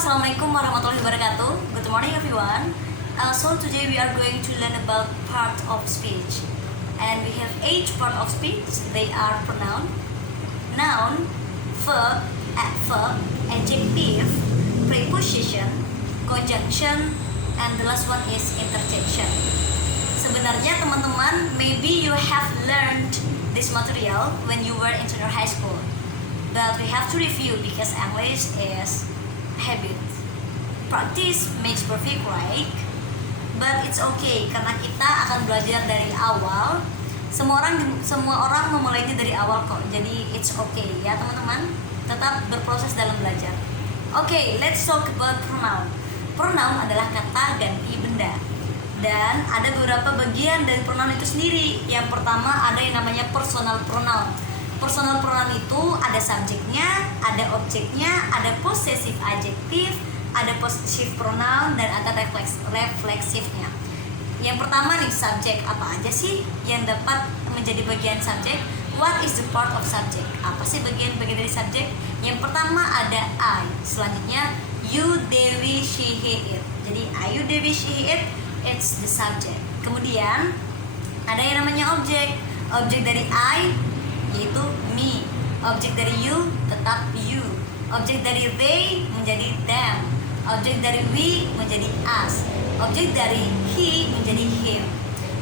Assalamualaikum warahmatullahi wabarakatuh. Good morning everyone. So today we are going to learn about part of speech. And we have 8 part of speech. They are pronoun, noun, verb, adverb, adjective, preposition, conjunction, and the last one is interjection. Sebenarnya teman-teman, maybe you have learned this material when you were in junior high school. But we have to review because English is habit. Practice makes perfect, right? But it's okay karena kita akan belajar dari awal. Semua orang memulainya dari awal kok. Jadi it's okay ya teman-teman. Tetap berproses dalam belajar. Okay, let's talk about pronoun. Pronoun adalah kata ganti benda. Dan ada beberapa bagian dari pronoun itu sendiri. Yang pertama ada yang namanya personal pronoun. Personal pronoun itu ada subjeknya, ada objeknya, ada possessive adjective, ada possessive pronoun, dan ada refleksifnya. Yang pertama nih, subjek. Apa aja sih yang dapat menjadi bagian subjek? What is the part of subject? Apa sih bagian-bagian dari subjek? Yang pertama ada I. Selanjutnya you, they, we, she, he, it. Jadi I, you, they, we, she, he, it, it's the subject. Kemudian ada yang namanya objek. Objek dari I yaitu me. Objek dari you tetap you. Objek dari they menjadi them. Objek dari we menjadi us. Objek dari he menjadi him.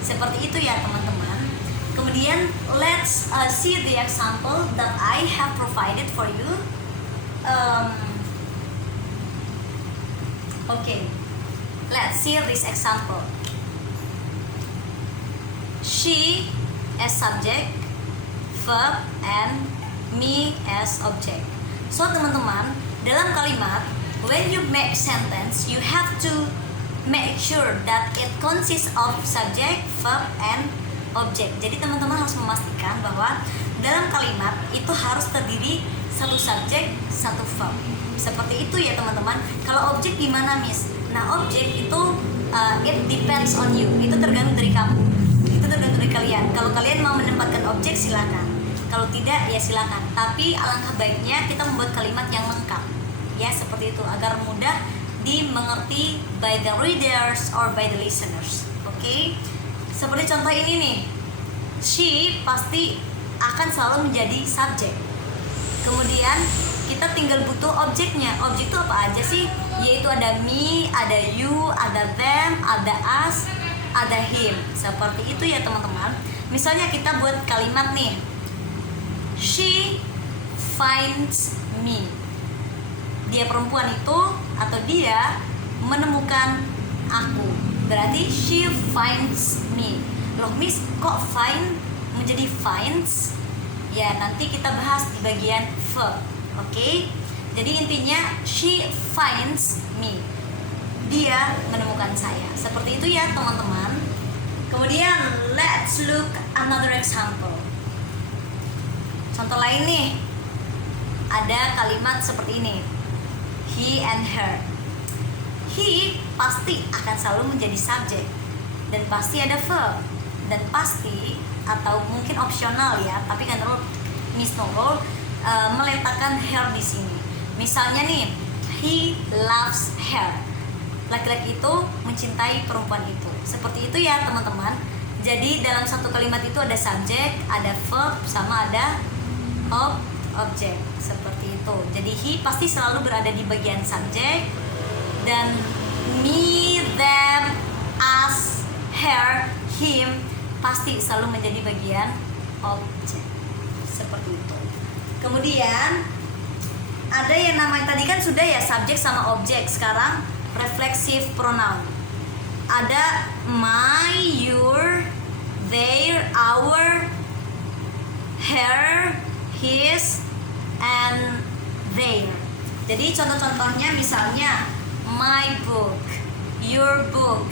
Seperti itu ya teman-teman. Kemudian let's see the example that I have provided for you. Okay, let's see this example. She as subject, verb, and me as object. So teman-teman, dalam kalimat when you make sentence, you have to make sure that it consists of subject, verb, and object. Jadi teman-teman harus memastikan bahwa dalam kalimat itu harus terdiri satu subjek, satu verb. Seperti itu ya teman-teman. Kalau objek gimana, Miss? Nah, objek itu it depends on you. Itu tergantung dari kamu. Itu tergantung dari kalian. Kalau kalian mau menempatkan objek silakan. Kalau tidak ya silakan. Tapi alangkah baiknya kita membuat kalimat yang lengkap. Ya, seperti itu agar mudah dimengerti by the readers or by the listeners. Oke? Seperti contoh ini nih. She pasti akan selalu menjadi subjek. Kemudian kita tinggal butuh objeknya. Objek itu apa aja sih? Yaitu ada me, ada you, ada them, ada us, ada him. Seperti itu ya teman-teman. Misalnya kita buat kalimat nih. She finds me. Dia perempuan itu atau dia menemukan aku. Berarti she finds me. Loh Miss, kok find menjadi finds? Ya nanti kita bahas di bagian verb. Oke? Jadi intinya she finds me. Dia menemukan saya. Seperti itu ya teman-teman. Kemudian let's look another example. Contoh lain nih. Ada kalimat seperti ini. He and her. He pasti akan selalu menjadi subjek dan pasti ada verb dan pasti atau mungkin opsional ya, tapi kan Miss Nurul meletakkan her di sini. Misalnya nih, he loves her. Laki-laki itu mencintai perempuan itu. Seperti itu ya teman-teman. Jadi dalam satu kalimat itu ada subjek, ada verb, sama ada objek. Seperti itu. Jadi he pasti selalu berada di bagian subjek dan me, them, us, her, him pasti selalu menjadi bagian objek. Seperti itu. Kemudian ada yang namanya tadi kan sudah ya subjek sama objek. Sekarang reflexive pronoun. Ada my, your, their, our, her, his, and their. Jadi contoh-contohnya misalnya my book, your book,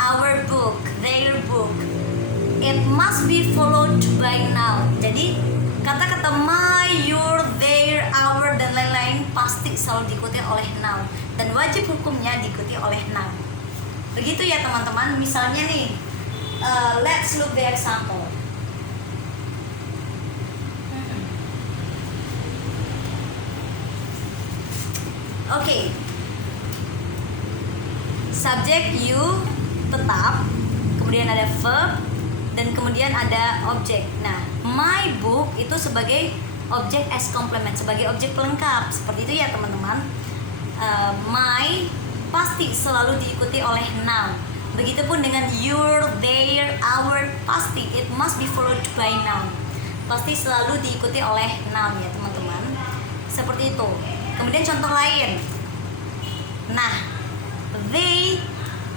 our book, their book. It must be followed by noun. Jadi kata-kata my, your, their, our, dan lain-lain pasti selalu diikuti oleh noun. Dan wajib hukumnya diikuti oleh noun. Begitu ya teman-teman. Misalnya nih, let's look the example. Oke, Subjek you tetap, kemudian ada verb, dan kemudian ada objek. Nah, my book itu sebagai objek as complement, sebagai objek pelengkap. Seperti itu ya teman-teman. My pasti selalu diikuti oleh noun. Begitupun dengan your, their, our, pasti it must be followed by noun. Pasti selalu diikuti oleh noun ya teman-teman. Seperti itu. Kemudian contoh lain. Nah, they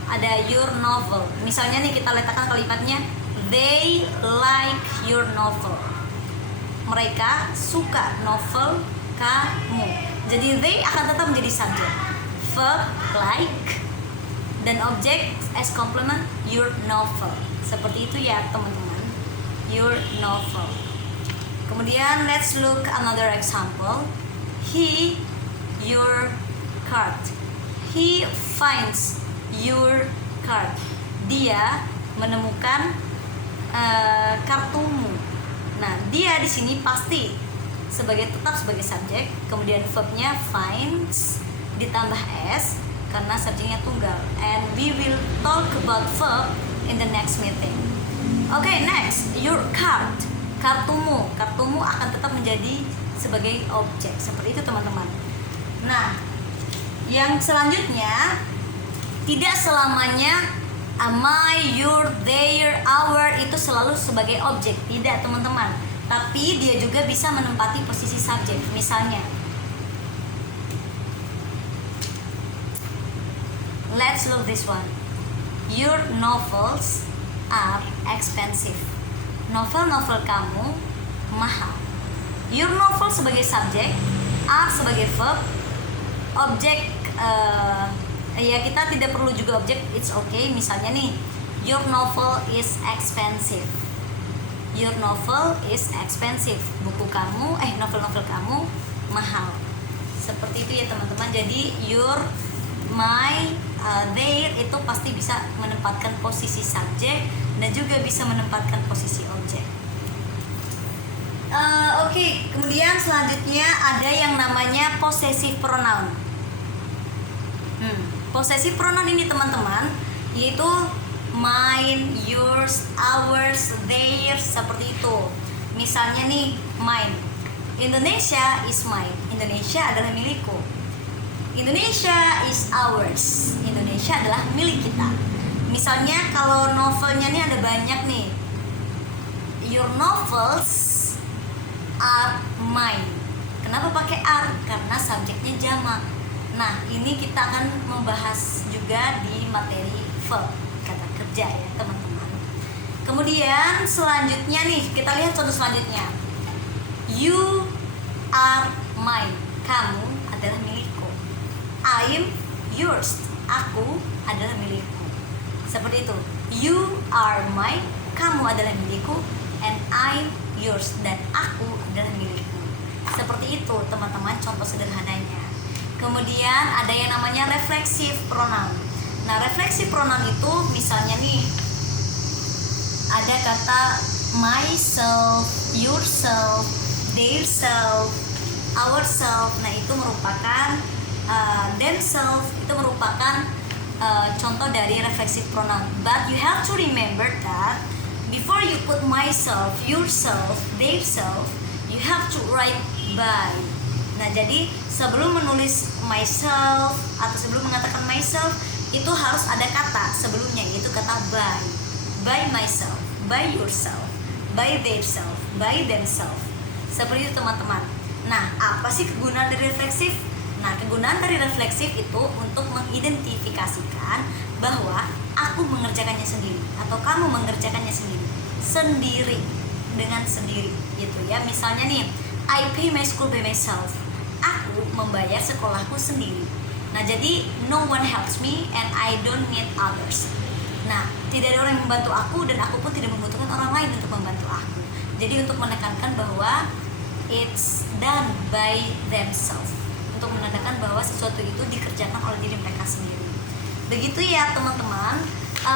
ada your novel. Misalnya nih kita letakkan kalimatnya, they like your novel. Mereka suka novel kamu. Jadi they akan tetap menjadi subjek. Verb like dan objek as complement your novel. Seperti itu ya teman-teman. Your novel. Kemudian let's look another example. He your card. He finds your card. Dia menemukan kartumu. Nah, dia di sini pasti tetap sebagai subjek, kemudian verbnya finds ditambah s karena subjeknya tunggal. And we will talk about verb in the next meeting. Okay, next, your card. Kartumu akan tetap menjadi sebagai objek. Seperti itu teman-teman. Nah, yang selanjutnya, tidak selamanya my, your, their, our itu selalu sebagai objek. Tidak teman-teman. Tapi dia juga bisa menempati posisi subjek. Misalnya, let's look this one. Your novels are expensive. Novel-novel kamu mahal. Your novel sebagai subjek, are sebagai verb, objek ya kita tidak perlu juga objek, it's okay. Misalnya nih, your novel is expensive. Your novel is expensive. Buku kamu, novel-novel kamu mahal. Seperti itu ya teman-teman. Jadi your, my, their itu pasti bisa menempatkan posisi subjek dan juga bisa menempatkan posisi objek. Oke, kemudian selanjutnya ada yang namanya possessive pronoun. Possessive pronoun ini teman-teman, yaitu mine, yours, ours, theirs, seperti itu. Misalnya nih, mine. Indonesia is mine. Indonesia adalah milikku. Indonesia is ours. Indonesia adalah milik kita. Misalnya kalau novelnya nih ada banyak nih. Your novels are mine. Kenapa pakai are? Karena subjeknya jamak. Nah, ini kita akan membahas juga di materi verb, kata kerja ya teman-teman. Kemudian selanjutnya nih, kita lihat contoh selanjutnya. You are mine. Kamu adalah milikku. I'm yours. Aku adalah milikku. Seperti itu. You are mine. Kamu adalah milikku. And I'm yours. Dan aku adalah milikku. Seperti itu teman-teman contoh sederhananya. Kemudian ada yang namanya reflexive pronoun. Nah, reflexive pronoun itu misalnya nih, ada kata myself, yourself, theirself, ourself. Nah, itu merupakan themselves, itu merupakan contoh dari reflexive pronoun. But you have to remember that before you put myself, yourself, theirself, you have to write by. Nah, jadi sebelum menulis myself atau sebelum mengatakan myself, itu harus ada kata sebelumnya, yaitu kata by. By myself, by yourself, by theirself, by themselves. Seperti itu teman-teman. Nah, apa sih kegunaan dari refleksif? Nah, kegunaan dari refleksif itu untuk mengidentifikasikan bahwa aku mengerjakannya sendiri atau kamu mengerjakannya sendiri dengan sendiri gitu ya. Misalnya nih, I pay my school by myself. Aku membayar sekolahku sendiri. Nah, jadi no one helps me and I don't need others. Nah, tidak ada orang yang membantu aku dan aku pun tidak membutuhkan orang lain untuk membantu aku. Jadi untuk menekankan bahwa it's done by themselves, untuk menandakan bahwa sesuatu itu dikerjakan oleh diri mereka sendiri. Begitu ya teman-teman.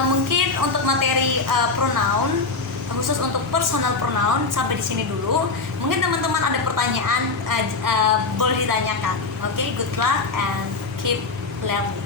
Mungkin untuk materi pronoun, khusus untuk personal pronoun sampai di sini dulu. Mungkin teman-teman ada pertanyaan boleh ditanyakan. Oke, good luck and keep learning.